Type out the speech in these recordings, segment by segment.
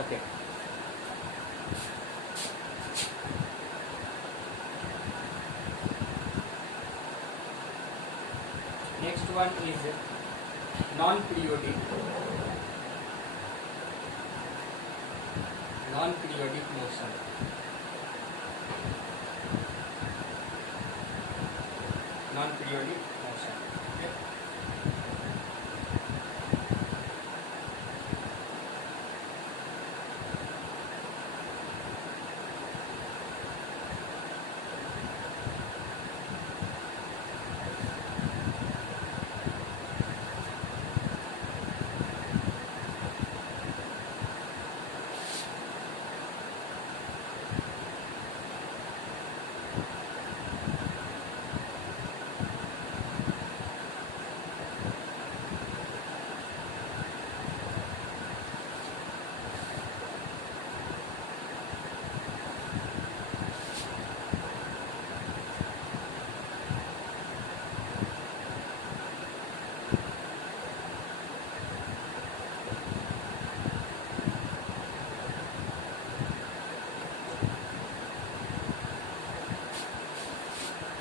Okay. Next one is non-periodic. Non-periodic motion. Non-periodic motion. Okay.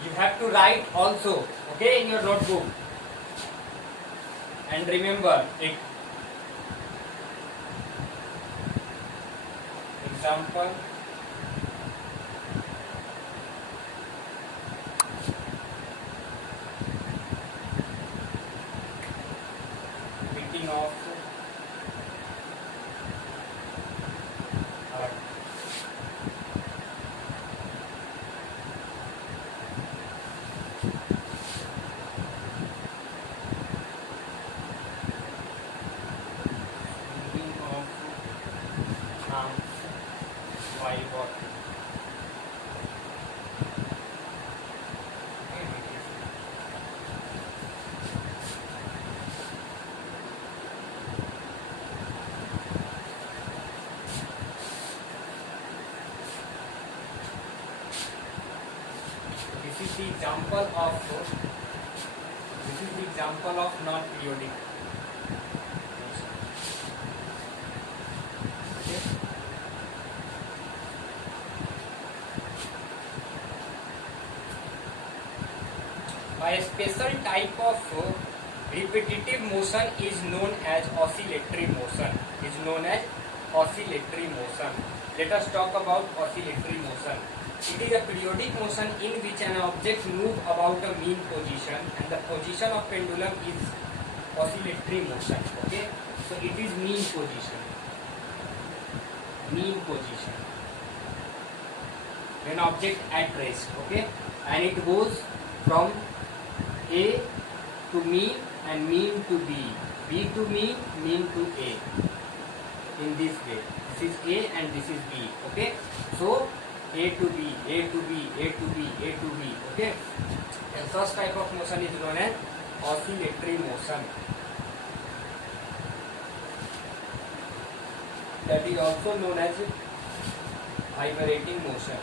You have to write also, okay, in your notebook, and remember it. Example, beating of heart. Beating of arms while walking. This is the example of non-periodic. Okay. A special type of repetitive motion is known as oscillatory motion. Let us talk about oscillatory motion. It is a periodic motion in which an object moves about a mean position, and the position of pendulum is oscillatory motion. Okay, so it is mean position. When object at rest. Okay, and it goes from A to mean and mean to B, B to mean, mean to A. In this way, this is A and this is B. Okay, so A to B, A to B, A to B, A to B. Okay, and first type of motion is known as oscillatory motion. That is also known as vibrating motion.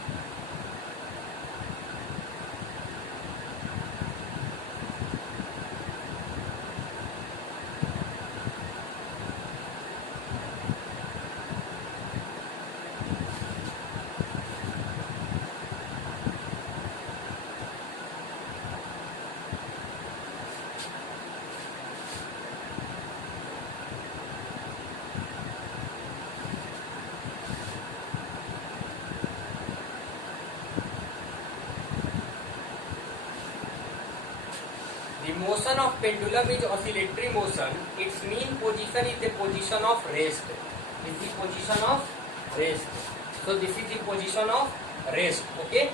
The motion of pendulum is oscillatory motion. Its mean position is the position of rest. So this is the position of rest. Okay.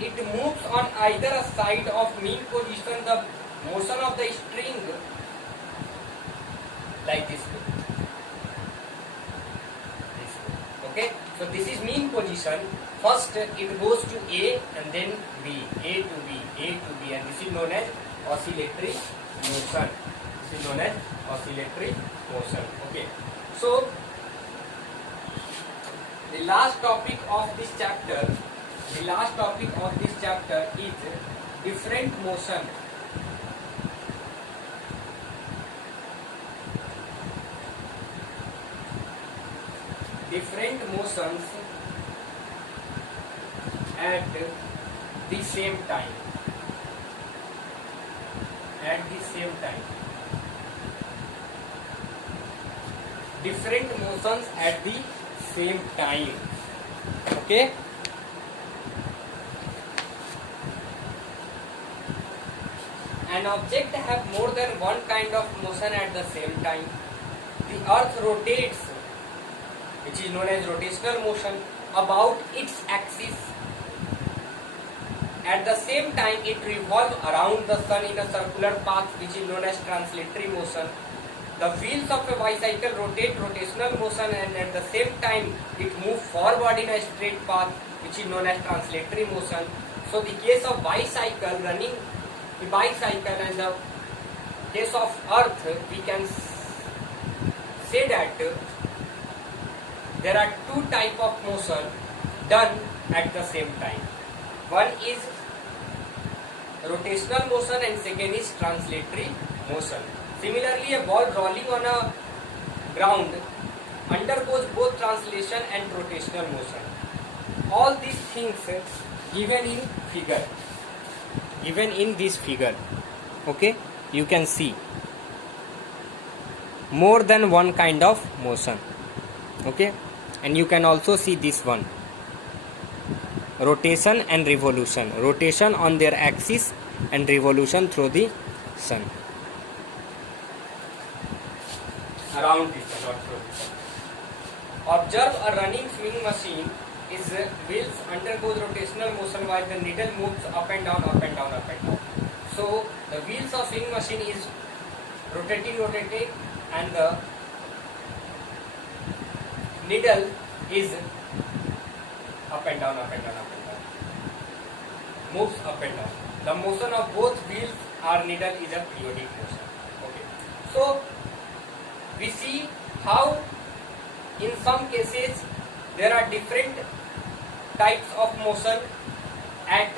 It moves on either side of mean position. The motion of the string like this way. Okay. So this is mean position. First it goes to A and then B, A to B, A to B, and this is known as oscillatory motion. Okay. So the last topic of this chapter is different motion. different motions at the same time. At the same time. Different motions at the same time. Okay. An object have more than one kind of motion at the same time. The earth rotates, which is known as rotational motion, about its axis. At the same time, it revolves around the sun in a circular path, which is known as translatory motion. The wheels of a bicycle rotate rotational motion, and at the same time, it moves forward in a straight path, which is known as translatory motion. So, the case of bicycle running the bicycle and the case of earth, we can say that there are two types of motion done at the same time. One is rotational motion and second is translatory motion. Similarly, a ball rolling on a ground undergoes both translation and rotational motion. All these things given in figure. Given in this figure. Okay, you can see more than one kind of motion. Okay, and you can also see this one, rotation and revolution, rotation on their axis and revolution through the sun, around the sun or through the sun. Observe a running swing machine. Its wheels undergoes rotational motion while the needle moves up and down, up and down, up and down. So the wheels of swing machine is rotating, and the needle is up and down, up and down, up and down. Moves up and down. The motion of both wheels or needle is a periodic motion. Okay. So we see how in some cases there are different types of motion at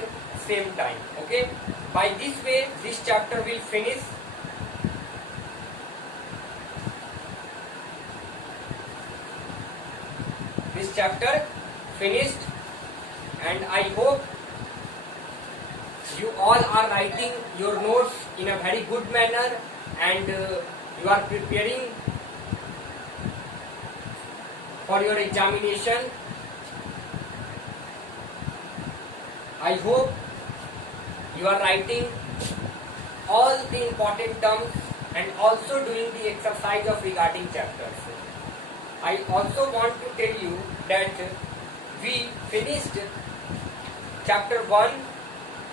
same time. Okay. By this way, this chapter will finish. This chapter finished, and I hope you all are writing your notes in a very good manner, and you are preparing for your examination. I hope you are writing all the important terms and also doing the exercise of regarding chapters. I also want to tell you that we finished chapter 1,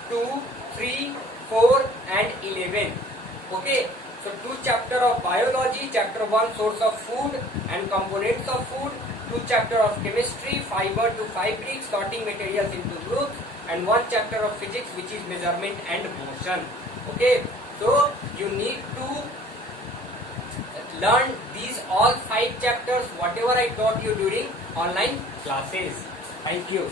2, 3, 4 and 11. Okay, so 2 chapter of biology, chapter 1 source of food and components of food, 2 chapter of chemistry, fiber to fabric, sorting materials into groups, and 1 chapter of physics, which is measurement and motion. Okay, so you need to learn these all 5 chapters, whatever I taught you during online classes. Thank you.